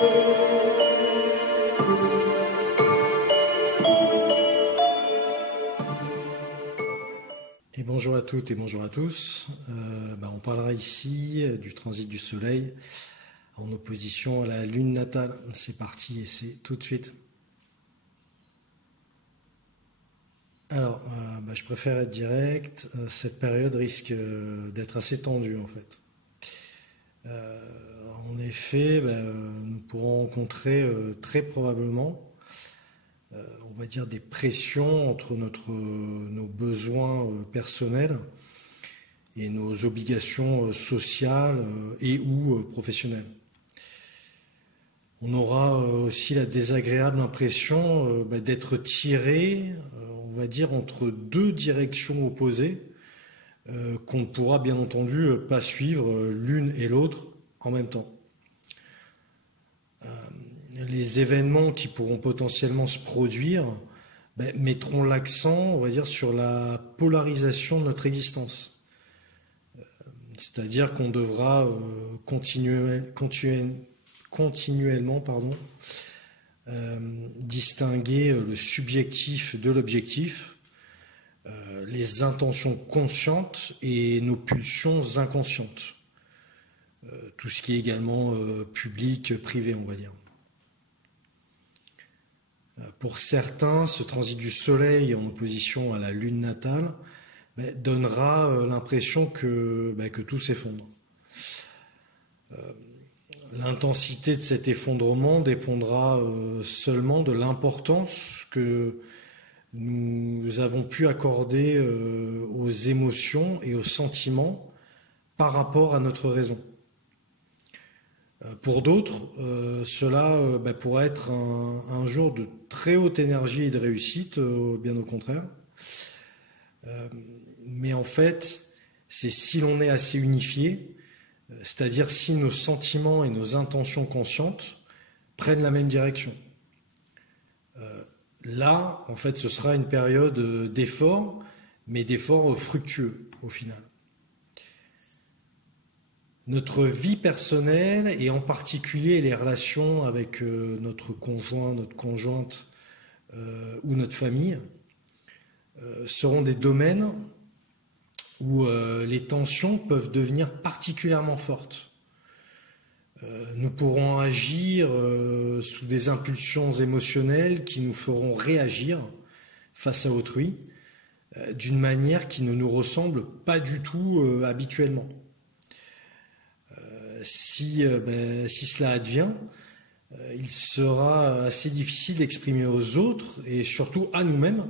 Et bonjour à toutes et bonjour à tous. On parlera ici du transit du Soleil en opposition à la Lune natale. C'est parti et c'est tout de suite. Alors, je préfère être direct. Cette période risque d'être assez tendue en fait. En effet, nous pourrons rencontrer très probablement on va dire des pressions entre nos besoins personnels et nos obligations sociales et ou professionnelles. On aura aussi la désagréable impression d'être tiré, on va dire, entre deux directions opposées qu'on ne pourra bien entendu pas suivre l'une et l'autre en même temps. Les événements qui pourront potentiellement se produire mettront l'accent, on va dire, sur la polarisation de notre existence. C'est-à-dire qu'on devra continuellement distinguer le subjectif de l'objectif, les intentions conscientes et nos pulsions inconscientes. Tout ce qui est également public, privé, on va dire. Pour certains, ce transit du Soleil en opposition à la Lune natale donnera l'impression que tout s'effondre. L'intensité de cet effondrement dépendra seulement de l'importance que nous avons pu accorder aux émotions et aux sentiments par rapport à notre raison. Pour d'autres, cela pourrait être un jour de très haute énergie et de réussite, bien au contraire. Mais en fait, c'est si l'on est assez unifié, c'est-à-dire si nos sentiments et nos intentions conscientes prennent la même direction. Là, en fait, ce sera une période d'effort, mais d'effort fructueux au final. Notre vie personnelle et en particulier les relations avec notre conjoint, notre conjointe ou notre famille seront des domaines où les tensions peuvent devenir particulièrement fortes. Nous pourrons agir sous des impulsions émotionnelles qui nous feront réagir face à autrui d'une manière qui ne nous ressemble pas du tout habituellement. Si cela advient, il sera assez difficile d'exprimer aux autres et surtout à nous-mêmes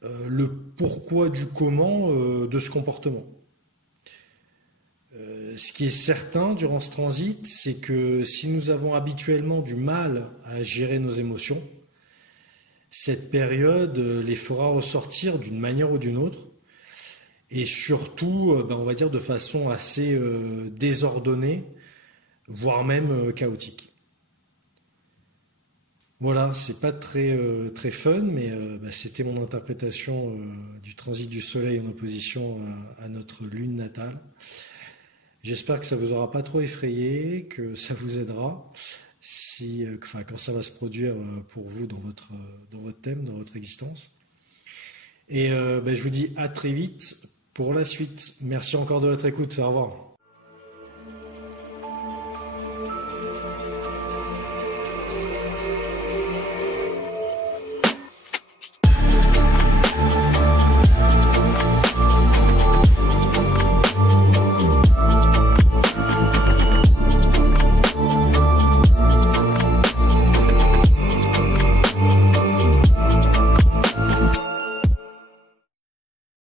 le pourquoi du comment de ce comportement. Ce qui est certain durant ce transit, c'est que si nous avons habituellement du mal à gérer nos émotions, cette période les fera ressortir d'une manière ou d'une autre. Et surtout, on va dire de façon assez désordonnée, voire même chaotique. Voilà, c'est pas très fun, mais c'était mon interprétation du transit du Soleil en opposition à notre Lune natale. J'espère que ça vous aura pas trop effrayé, que ça vous aidera, quand ça va se produire pour vous dans votre thème, dans votre existence. Et je vous dis à très vite pour la suite. Merci encore de votre écoute. Au revoir.